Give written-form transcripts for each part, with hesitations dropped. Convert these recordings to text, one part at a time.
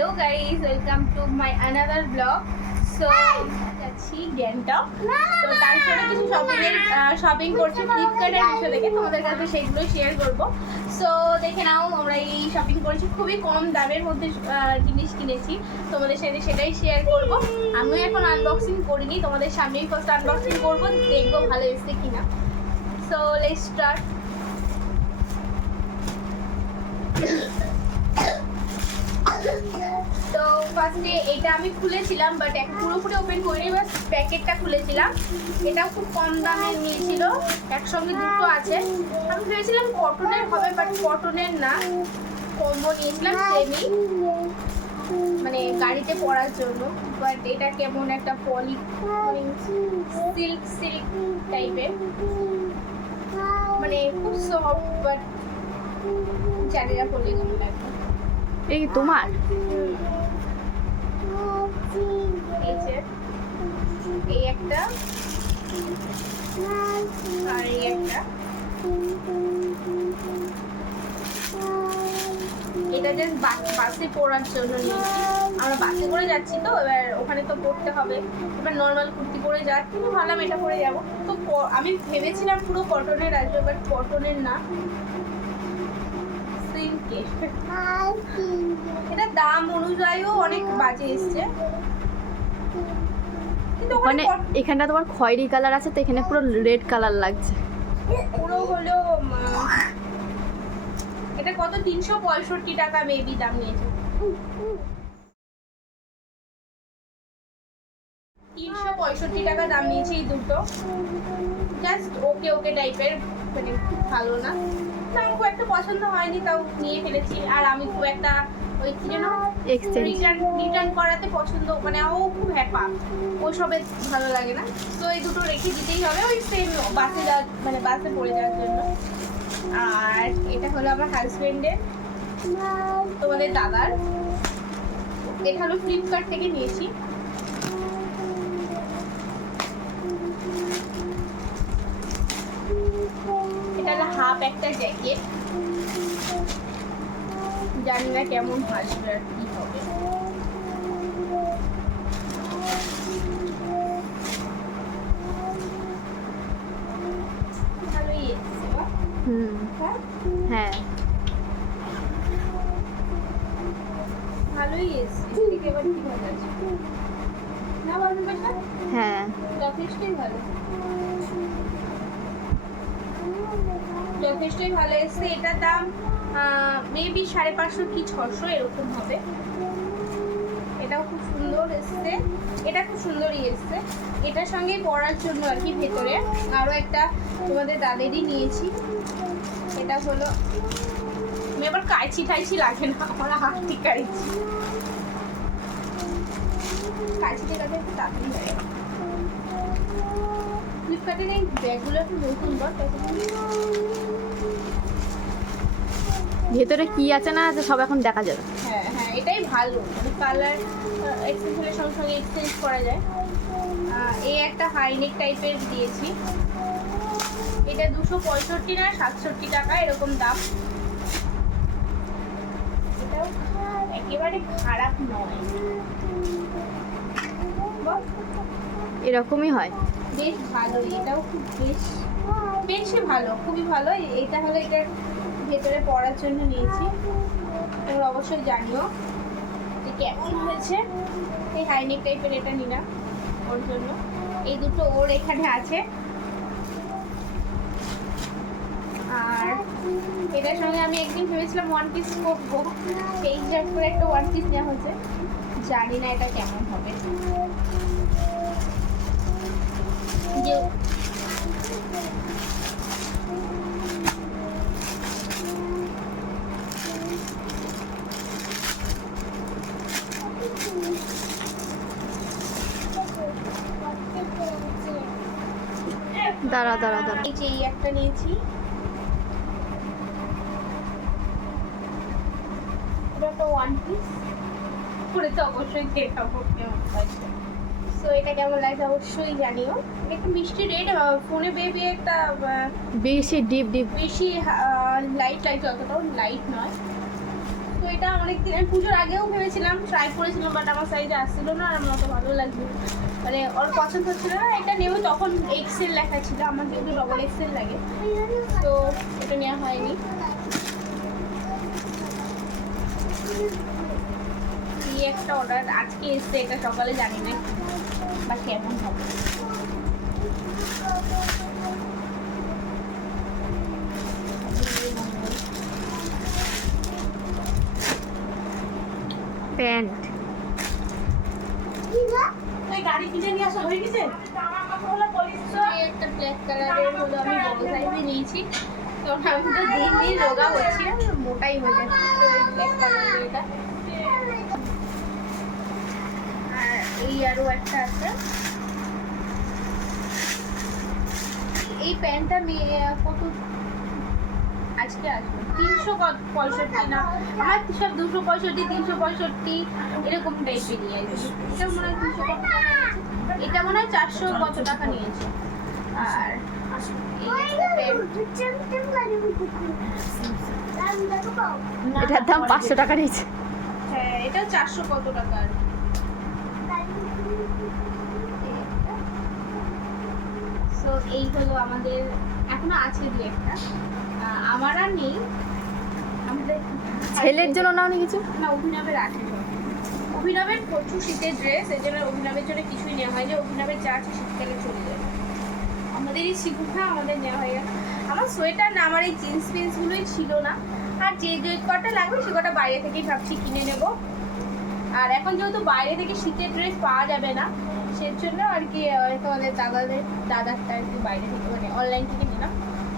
Hello guys, welcome to my another blog. So যাচ্ছি গ্যাংটক। তো তার জন্য কিছু শপিং করছি ফ্লিপকার্টের মিশো থেকে, তোমাদের কাছে সেগুলো শেয়ার করব। সো দেখে নাও, আমরা এই শপিং করেছি, খুবই কম দামের মধ্যে জিনিস কিনেছি, তোমাদের সাথে সেটাই শেয়ার করব। আমিও এখন আনবক্সিং করিনি, তোমাদের সামনেই ফার্স্ট আনবক্সিং করব, দেখবো ভালো এসছে কিনা। So let's start. তো ফার্স্টে এটা আমি খুলেছিলাম, বাট এখন পুরোপুরি ওপেন করিনি, বাস প্যাকেটটা খুলেছিলাম। এটাও খুব কম দামে নিয়েছিল, একসঙ্গে দুটো আছে। আমি ভেবেছিলাম কটনের হবে, বাট কটনের না, কম্বো নিয়েছিলাম সেমি, মানে গাড়িতে পরার জন্য। বাট এটা কেমন একটা পলি সিল্ক টাইপের, মানে খুব সফট, বাট জানি না পরলে কেমন লাগবে। এই তোমার এই একটা আর এই একটা, এটা জাস্ট বাসে পরার জন্য নিয়েছি। আমরা বাসে করে যাচ্ছি, তো এবার ওখানে তো পরতে হবে। এবার নর্মাল কুর্তি পরে যাচ্ছি, ভাবলাম এটা পরে যাবো। তো আমি ভেবেছিলাম পুরো কটনের আসবে, বাট কটনের না, এটা দাম অনুযায়ীও অনেক বাজে এসছে। ওখানে এখানটা তোমার খয়েরি কালার আছে, তো এখানে পুরো রেড কালার লাগছে। পুরো হলো এটা কত, 365 টাকা বেবি দাম নিয়েছে। 365 টাকা দাম নিয়েছে এই দুটো। জাস্ট ওকে টাইপের, মানে খুব ভালো না। আমার খুব একটা পছন্দ হয়নি, তাও নিয়ে ফেলেছি। আর আমি খুব একটা ওই কি যেন রিটার্ন করাতে পছন্দ, মানে ও খুব হ্যাপা, ওসবে ভালো লাগে না। তো এই দুটো রেখে দিতেই হবে, ওই সেম বাসে যাওয়ার, মানে বাসে পড়ে যাওয়ার জন্য। আর এটা হলো আমার হাজবেন্ডের, তোমাদের দাদার। এটা হলো ফ্লিপকার্ট থেকে নিয়েছি। এটা হলো হাফ একটা জ্যাকেট, জানি না কেমন আসবে আর কি হবে। ভালোই এসছে, হ্যাঁ ভালোই এসছে। এবার কি ভালো আছে না, ভালো বেটা, হ্যাঁ যথেষ্টই ভালো, যথেষ্টই ভালো এসছে। এটার দাম মেবি 550 কি 600 এরকম হবে। এটাও খুব সুন্দর এসছে, এটা খুব সুন্দরই এসছে। এটার সঙ্গে পরার জন্য আর কি ভেতরে আরও একটা তোমাদের দাদেরই নিয়েছি। এটা হলো, আমি আবার কাইচি টাইচি লাগে না, আমার হাতটি কাইচিতে কাছে একটু তাড়াতাড়ি হয়ে গেল। ফ্লিপকার্টের এই ব্যাগগুলো একটু নতুন, ভেতরে কি আছে না আছে সব এখন দেখা যাবে। হ্যাঁ এটাই ভালো, মানে কালার এক্সচেঞ্জ হলে সঙ্গে সঙ্গে এক্সচেঞ্জ করা যায়। এই একটা হাইনেক টাইপের দিয়েছি, এটা 265 না 67 টাকা এরকম দাম। এটাও একেবারে খারাপ নয়, এরকমই হয়, বেশ ভালোই। এটাও খুব বেশি ভালো, খুবই ভালো। এটা হলো এটার ভেতরে পড়ার জন্য নিয়েছি, তোমরা অবশ্যই জানিও যে কেমন হয়েছে। এই হাইনেক টাইপের এটা নিলাম ওর জন্য। এই দুটো ওর এখানে আছে। আর এটার সঙ্গে আমি একদিন ভেবেছিলাম ওয়ান পিস করবো, সেই হিসাব করে একটা ওয়ান পিস নেওয়া হয়েছে, জানি না এটা কেমন হবে। যে দাঁড়া এই যে এই একটা নিয়েছি, এটা একটা ওয়ান পিস করে, তো অবশ্যই দেখাবো কেমন লাগছে। সো এটা কেমন লাগছে অবশ্যই জানিও। একটু মিষ্টি রেড, ফোনে বেবি একটা বেশি ডিপ বেশি লাইট, অতটাও লাইট নয়। তো এটা অনেকদিন আমি পুজোর আগেও ভেবেছিলাম, ট্রাই করেছিলাম, বাট আমার সাইজে আসছিল না আর আমার অত ভালো লাগবে, মানে ওর পছন্দ হচ্ছিল না। এটা নেব তখন এক্সেল লেখা ছিল, আমার যেহেতু ডবল এক্সেল লাগে, তো এটা নেওয়া হয়নি। এই একটা অর্ডার আজকে এসছে, এটা সকালে জানি না বা কেমন হবে। প্যান্ট। গাড়ি কিনে নিয়ে আসা হয়ে গেছে। এই একটা ব্ল্যাক কালারের হলো, আমি বড় সাইজে নিয়েছি, তো আমি তো দিন দিন রোগা হচ্ছি, মোটাই হয়ে যাচ্ছে। তো এই ব্ল্যাক কালারের এটা, আর এই আরো একটা আছে। এই প্যান্টটা কত আজকে আসবে 365 না, আমার সব 265 365 এরকম টাইপের নিয়ে আসবে। এটা মনে হয় 300 কত টাকা নিয়েছে, এটা মনে হয় 400 কত টাকা নিয়েছে। আর এটার দাম 500 টাকা নিয়েছে। হ্যাঁ, এটাও 400 কত টাকা আর কি। তো এই হলো আমাদের, এখনো আছে দু একটা, আমার আর নেই। আমাদের ছেলের জন্য নাও নি কিছু? না, অভিনবের আছে সব। অভিনবের প্রচুর শীতের ড্রেস, এই জন্য অভিনবের জন্য কিছুই নেওয়া হয়নি। অভিনবের যা আছে শীতকালে চলে যাবে। আমাদের এই শিবুটা আমাদের নেওয়া হয়ে গেছে। আমার সোয়েটার না, আমার এই জিন্স ফিন্সগুলোই ছিল না, আর যে কটা লাগবে সে কটা বাইরে থেকেই ভাবছি কিনে নেব। আর এখন যেহেতু বাইরে থেকে শীতের ড্রেস পাওয়া যাবে না, সেজন্য আর কি তোমাদের দাদারটা আর কি বাইরে থেকে মানে অনলাইন থেকে নিলাম।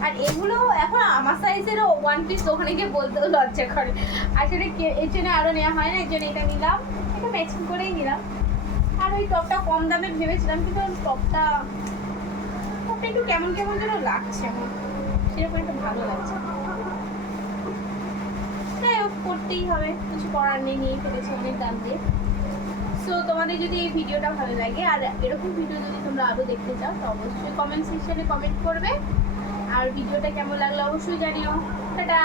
আর এগুলো এখন আমার সাইজেরও ওয়ান পিস ওখানে গিয়ে বলতেও লজ্জা করে, আসলে এর জন্য আরও নেওয়া হয় না, এর জন্য এটা নিলাম, এটা ম্যাচিং করেই নিলাম। আর ওই টপটা কম দামে ভেবেছিলাম, কিন্তু টপটা একটু কেমন কেমন যেন লাগছে আমার, সেরকম একটু ভালো লাগছে না। যাই হোক, করতেই হবে, কিছু করার নেই, নিয়ে ফেলেছি অনেক দাম দিয়ে। সো তোমাদের যদি এই ভিডিওটা ভালো লাগে আর এরকম ভিডিও যদি তোমরা আরও দেখতে চাও, তো অবশ্যই কমেন্ট সেকশনে কমেন্ট করবে। আর ভিডিওটা কেমন লাগলো অবশ্যই জানিও। টাটা।